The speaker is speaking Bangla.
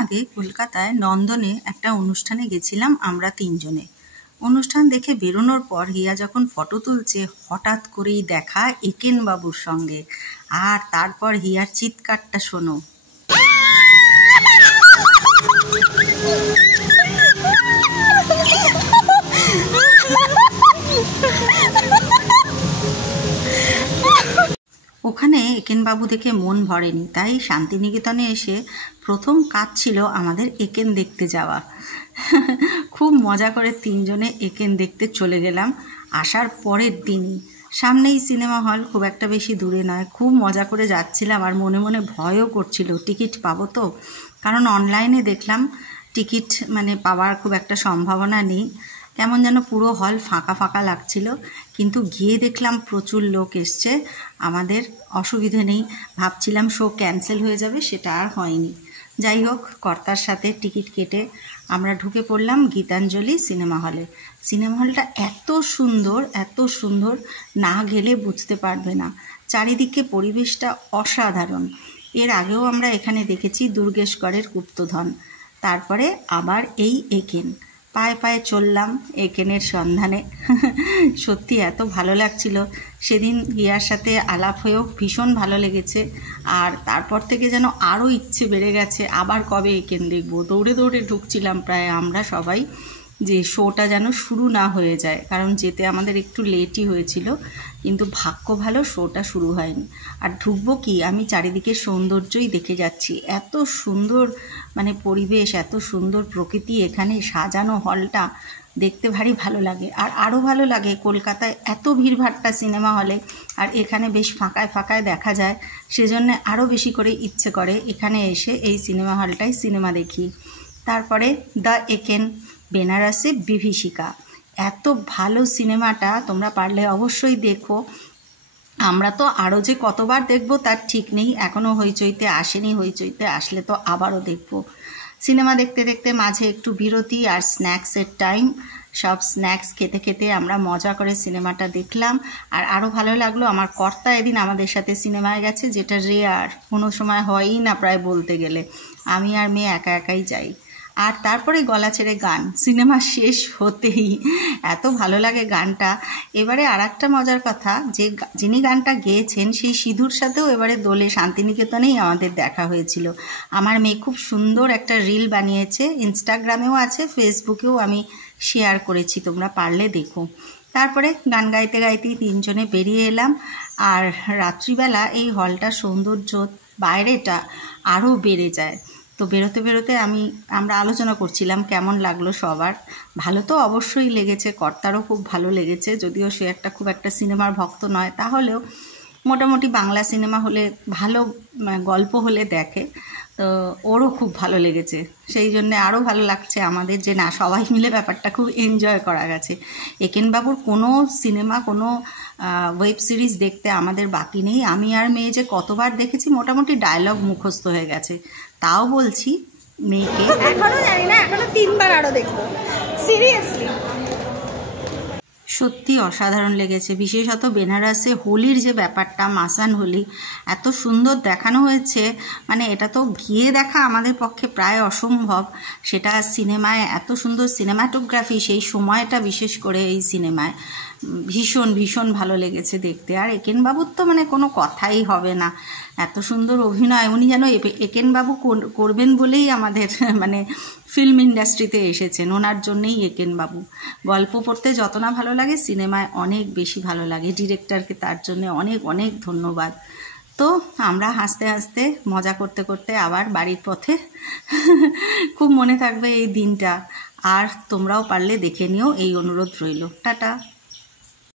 আগে কলকাতায় নন্দনে একটা অনুষ্ঠানে গেছিলাম আমরা তিনজনে। অনুষ্ঠান দেখে বেরোনোর পর হিয়া যখন ফটো তুলছে হঠাৎ করেই দেখা একেন বাবুর সঙ্গে। আর তারপর হিয়ার চিৎকারটা শোনো। ওখানে একেনবাবু দেখে মন ভরেনি, তাই শান্তিনিকেতনে এসে প্রথম কাজ ছিল আমাদের একেন দেখতে যাওয়া। খুব মজা করে তিনজনে একেন দেখতে চলে গেলাম। আসার পরের দিনই সামনেই সিনেমা হল, খুব একটা বেশি দূরে নয়। খুব মজা করে যাচ্ছিলাম আর মনে মনে ভয়ও করছিল টিকিট পাবো তো, কারণ অনলাইনে দেখলাম টিকিট পাওয়ার খুব একটা সম্ভাবনা নেই। কেমন যেন পুরো হল ফাঁকা ফাঁকা লাগছিল, কিন্তু গিয়ে দেখলাম প্রচুর লোক এসছে। আমাদের অসুবিধে নেই, ভাবছিলাম শো ক্যান্সেল হয়ে যাবে, সেটা আর হয়নি। যাই হোক, কর্তার সাথে টিকিট কেটে আমরা ঢুকে পড়লাম গীতাঞ্জলি সিনেমা হলে। সিনেমা হলটা এত সুন্দর, না গেলে বুঝতে পারবে না। চারিদিকে পরিবেশটা অসাধারণ। এর আগেও আমরা এখানে দেখেছি দুর্গেশকরের গুপ্তধন, তারপরে আবার এই একেন। পায়ে পায়ে চললাম একেনের সন্ধানে। সত্যি এত ভালো লাগছিল। সেদিন হিয়ার সাথে আলাপ হয়েও ভীষণ ভালো লেগেছে। আর তারপর থেকে যেন আরও ইচ্ছে বেড়ে গেছে, আবার কবে একেন দেখব। দৌড়ে দৌড়ে ঢুকছিলাম প্রায় আমরা সবাই, যে শোটা যেন শুরু না হয়ে যায়, কারণ যেতে আমাদের একটু লেটই হয়েছিল। কিন্তু ভাগ্য ভালো শোটা শুরু হয়নি। আর ঢুকবো কি, আমি চারিদিকে সৌন্দর্যই দেখে যাচ্ছি। এত সুন্দর পরিবেশ, এত সুন্দর প্রকৃতি, এখানে সাজানো হলটা দেখতে ভারী ভালো লাগে। আর আরও ভালো লাগে কলকাতায় এত ভিড়ভাট্টা সিনেমা হলে, আর এখানে বেশ ফাঁকায় ফাঁকায় দেখা যায়। সেজন্য আরও বেশি করে ইচ্ছে করে এখানে এসে এই সিনেমা হলটায় সিনেমা দেখি। তারপরে দ্য একেন, বেনারসে বিভীষিকা। এত ভালো সিনেমাটা, তোমরা পারলে অবশ্যই দেখো। আমরা তো আরও যে কতবার দেখব তার ঠিক নেই, এখনও হইচইতে আসেনি। হইচইতে আসলে তো আবারও দেখব। সিনেমা দেখতে দেখতে মাঝে একটু বিরতি আর স্ন্যাক্সের টাইম। সব স্ন্যাক্স খেতে খেতে আমরা মজা করে সিনেমাটা দেখলাম। আর আরও ভালো লাগলো, আমার কর্তা এদিন আমাদের সাথে সিনেমায় গেছে, যেটা রেয়ার, কোনো সময় হয়ই না প্রায় বলতে গেলে। আমি আর মেয়ে একা একাই যাই। আর তারপরে গলা ছেড়ে গান, সিনেমা শেষ হতেই এত ভালো লাগে গানটা। এবারে আর একটা মজার কথা, যে যিনি গানটা গেয়েছেন সেই সিধুর সাথেও এবারে দোলে শান্তিনিকেতনেই আমাদের দেখা হয়েছিল। আমার মেয়ে খুব সুন্দর একটা রিল বানিয়েছে, ইনস্টাগ্রামেও আছে, ফেসবুকেও আমি শেয়ার করেছি, তোমরা পারলে দেখো। তারপরে গান গাইতে গাইতেই তিনজনে বেরিয়ে এলাম। আর রাত্রিবেলা এই হলটার সৌন্দর্য বাইরেটা আরও বেড়ে যায়। তো বেরোতে বেরোতে আমরা আলোচনা করছিলাম কেমন লাগলো সবার। ভালো তো অবশ্যই লেগেছে, কর্তারও খুব ভালো লেগেছে, যদিও সে খুব একটা সিনেমার ভক্ত নয়, তাহলেও মোটামুটি বাংলা সিনেমা হলে ভালো গল্প হলে দেখে, তো ওরও খুব ভালো লেগেছে। সেই জন্যে আরও ভালো লাগছে আমাদের, যে না, সবাই মিলে ব্যাপারটা খুব এনজয় করা গেছে। একেনবাবুর কোনো সিনেমা, কোনো ওয়েব সিরিজ দেখতে আমাদের বাকি নেই। আমি আর মেয়ে যে কতবার দেখেছি, মোটামুটি ডায়লগ মুখস্থ হয়ে গেছে। তাও বলছি মেয়েকে, এখনো জানি না, এখনো 3 বার আরো দেখবো, সিরিয়াসলি। সত্যি অসাধারণ লেগেছে। বিশেষত বেনারসে হোলির যে ব্যাপারটা, মাসান হোলি, এত সুন্দর দেখানো হয়েছে। এটা তো গিয়ে দেখা আমাদের পক্ষে প্রায় অসম্ভব। সেটা সিনেমায় এত সুন্দর সিনেমাটোগ্রাফি, সেই সময়টা বিশেষ করে এই সিনেমায় ভীষণ ভীষণ ভালো লেগেছে দেখতে। আর একেনবাবুর তো কোনো কথাই হবে না, এত সুন্দর অভিনয়। উনি যেন একেনবাবু করবেন বলেই আমাদের ফিল্ম ইন্ডাস্ট্রিতে এসেছেন, ওনার জন্যেই একেনবাবু। গল্প পড়তে যত না ভালো লাগে, সিনেমায় অনেক বেশি ভালো লাগে। ডিরেক্টরকে তার জন্য অনেক অনেক ধন্যবাদ। তো আমরা হাসতে হাসতে মজা করতে করতে আবার বাড়ির পথে। খুব মনে থাকবে এই দিনটা। আর তোমরাও পারলে দেখে নিও, এই অনুরোধ রইল। টাটা।